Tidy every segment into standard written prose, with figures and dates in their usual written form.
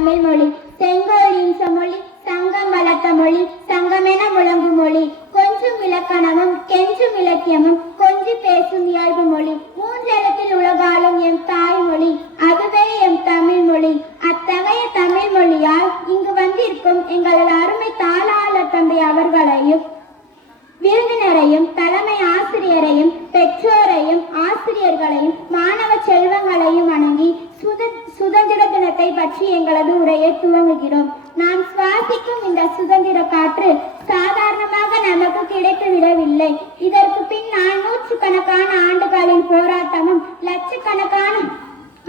தமிழ் மொழி. செங்கோலின் மொழி, சங்கம் வளர்த்த மொழி, சங்கமென முழங்கும் மொழி. கொஞ்சும் இலக்கணமும் கெஞ்சும் இலக்கியமும் கொஞ்சி பேசும் இயல்பு மொழி. மூன்றெழுத்தில் உலகாலும் எம் தாய்மொழி, அதுவே எம் தமிழ் மொழி. அத்தகைய தமிழ் மொழியால் இங்கு வந்திருக்கும் எங்களது அருமை தாளாளர் தந்தை அவர்களையும் விருந்தினரையும் தலைமை ஆசிரியரையும் பெற்றோரையும் ஆசிரியர்களையும் மாணவ செல்வங்களையும் வணங்கி சுதந்திர தினத்தை பற்றி எங்களது உரையை துவங்குகிறோம். நாம் சுவாசிக்கும் இந்த சுதந்திர காற்று சாதாரணமாக நமக்கு கிடைத்து விடவில்லை. இதற்கு பின்னால் நூற்றுக்கணக்கான ஆண்டுகளின் போராட்டமும் லட்சக்கணக்கான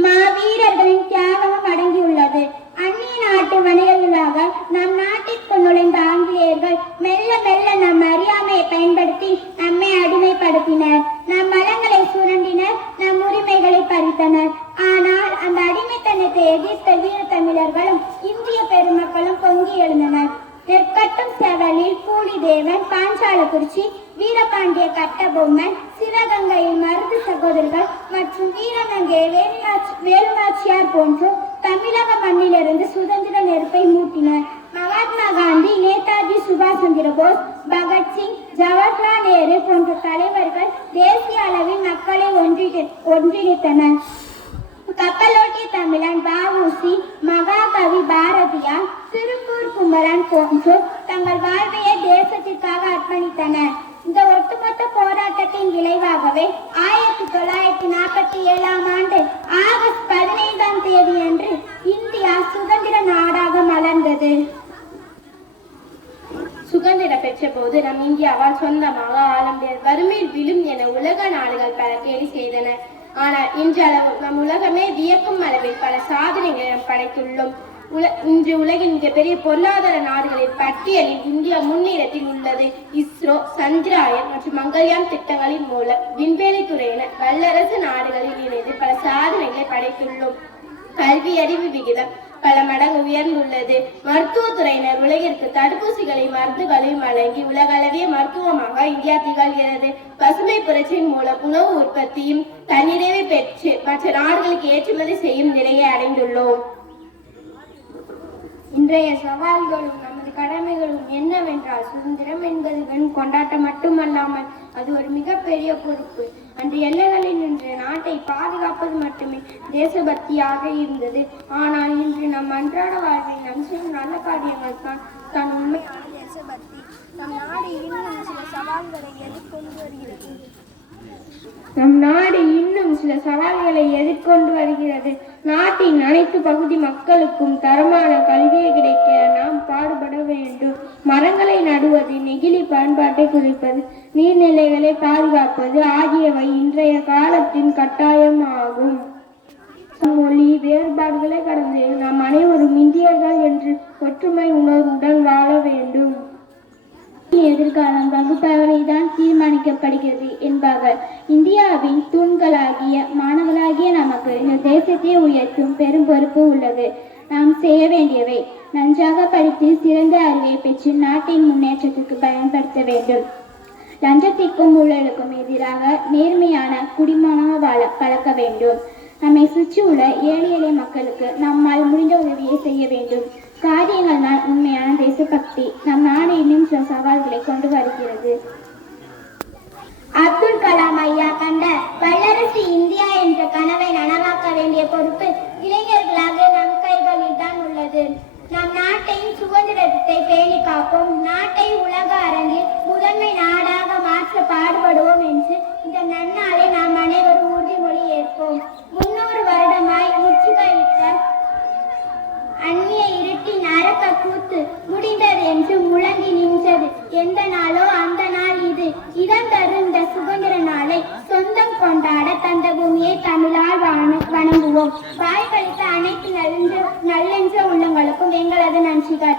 மாவீரர்களின் தியாகமும் அடங்கியுள்ளது. அந்நிய நாட்டு வணிகர்களாக நம் நாட்டிற்கு நுழைந்த ஆங்கிலேயர்கள் மெல்ல மெல்ல நம் அறியாமையை பயன்படுத்தி நம்மை அடிமைப்படுத்தினர். நம் வளங்களை சுரண்டினர், நம் உரிமைகளை பறித்தனர். ஆனால் அந்த அடிமைத்தனத்தை எதிர்த்த வீர தமிழர்களும் இந்திய பெருமக்களும் பொங்கி எழுந்தனர். நெற்கட்டும் செவலில் பூலிதேவன், பாஞ்சாலக்குறிச்சி, வீரபாண்டிய கட்டபொம்மன், சிவகங்கையின் மருது சகோதரர்கள் மற்றும் வீரமங்கை வேலுநாச்சியார் போன்றோர் தமிழக மண்ணிலிருந்து சுதந்திர நெருப்பை மூட்டினர். மகாத்மா காந்தி, நேதாஜி சுபாஷ் சந்திர போஸ், பகத்சிங், ஜவஹர்லால் நேரு போன்ற தலைவர்கள் தேசிய அளவில் மக்களை ஒன்றிணைத்தனர். கப்பலோட்டிய தமிழன் வ.உ.சி., மகாகவி பாரதியார், திருப்பூர் குமரன் போன்றோர் தங்கள் வாழ்வையை தேசத்திற்காக அர்ப்பணித்தனர். இந்த ஒட்டுமொத்த போராட்டத்தின் விளைவாகவே 1947ஆம் ஆண்டு ஆகஸ்ட் 15ஆம் தேதியன்று இந்தியா சுதந்திர நாடாக மலர்ந்தது. சுதந்திரம் பெற்ற போது நம் இந்தியாவால் சொந்தமாக ஆலம்பியர் வறுமையில் விழும் என உலக நாடுகள் பல கேலி செய்தன. ஆனால் இன்றளவு நம் உலகமே வியக்கும் அளவில் பல சாதனைகளை நாம் படைத்துள்ளோம். இன்று உலகின் மிகப்பெரிய பொருளாதார நாடுகளின் பட்டியலில் இந்தியா முன்னிடத்தில் உள்ளது. இஸ்ரோ, சந்திராயன் மற்றும் மங்கள்யான் திட்டங்களின் மூலம் விண்வெளி துறையினர் வல்லரசு நாடுகளில் இணைந்து பல சாதனைகளை படைத்துள்ளோம். கல்வி அறிவு விகிதம் பல மடங்கு உயர்ந்துள்ளது. மருத்துவத்துறையினர் உலகிற்கு தடுப்பூசிகளை மருந்துகளையும் வழங்கி உலகளவிய மருத்துவமாக இந்தியா திகழ்கிறது. பசுமை புரட்சியின் மூலம் உணவு உற்பத்தியும் தன்னிறைவை பெற்று மற்ற நாடுகளுக்கு ஏற்றுமதி செய்யும் நிலையை அடைந்துள்ளோம். இன்றைய சவால்களும் நமது கடமைகளும் என்னவென்றால், சுதந்திரம் என்பது வெறும் கொண்டாட்டம் மட்டுமல்லாமல் அது ஒரு மிகப்பெரிய பொறுப்பு. அன்று எல்லைகளில் நின்று நாட்டை பாதுகாப்பது மட்டுமே தேசபக்தியாக இருந்தது. ஆனால் இன்று நம் அன்றாட வாழ்வில் நம் செய்யும் நல்ல காரியங்கள் தான் உண்மையான தேசபக்தி. நம் நாடு இன்னும் சில சவால்களை எதிர்கொண்டு வருகிறது. நாட்டின் அனைத்து பகுதி மக்களுக்கும் தரமான கல்வியை கிடைக்க நாம் பாடுபட வேண்டும். மரங்களை நடுவது, நெகிழி பயன்பாட்டை குறைப்பது, நீர்நிலைகளை பாதுகாப்பது ஆகியவை இன்றைய காலத்தின் கட்டாயமாகும். மொழி வேறுபாடுகளை கடந்து நாம் அனைவரும் இந்தியர்கள் என்று ஒற்றுமை உணர்வுடன் வாழ வேண்டும். எதிர்காலம் வகுப்பவரை தான் தீர்மானிக்கப்படுகிறது என்பார்கள். இந்தியாவின் தூண்களாகிய மாணவர்களாகிய நமக்கு இந்த தேசத்தை உயர்த்தும் பெரும் பொறுப்பு உள்ளது. நாம் செய்ய வேண்டியவை: நன்றாக படித்து சிறந்த அறிவை பெற்று நாட்டின் முன்னேற்றத்திற்கு பயன்படுத்த வேண்டும். லஞ்சத்திற்கும் ஊழலுக்கும் எதிராக நேர்மையான குடிமகனாக வாழ பழக்க வேண்டும். நம்மை சுற்றியுள்ள ஏழை எளிய மக்களுக்கு நம்மால் முடிந்த உதவியை செய்ய வேண்டும். காரியங்கள் தான் உண்மையான தேசபக்தி. நம் நாடு இன்னும் சில சவால்களை கொண்டு வருகிறது. அப்துல் கலாம் ஐயா கண்ட வல்லரசு இந்தியா என்ற கனவை நனவாக்க வேண்டிய பொறுப்பு இளைஞர்களாக நம் கைகளில் தான் உள்ளது. நம் நாட்டின் சுதந்திரத்தை பேணி காப்போம். நாட்டை உலக அரங்கில் முதன்மை நாடாக மாற்ற பாடுபடுவோம் என்று இந்த நன்னாளை நாம் அனைவரும் உறுதிமொழி ஏற்போம். 300 வருடமாய் முற்றுகையிட்ட அந்நிய இருட்டின் அரக்க கூத்து முடிந்தது என்று முழங்கி நின்றது எந்த நாளோ அந்த நாள் இது. இடம் தரும் இந்த சுதந்திர நாளை சொந்தம் கொண்டாட தந்த பூமியை தமிழால் வணங்குவோம். வாய்ப்பளித்த அனைத்து நல்லென்ற உள்ளங்களுக்கும் எங்களது நன்றிகள்.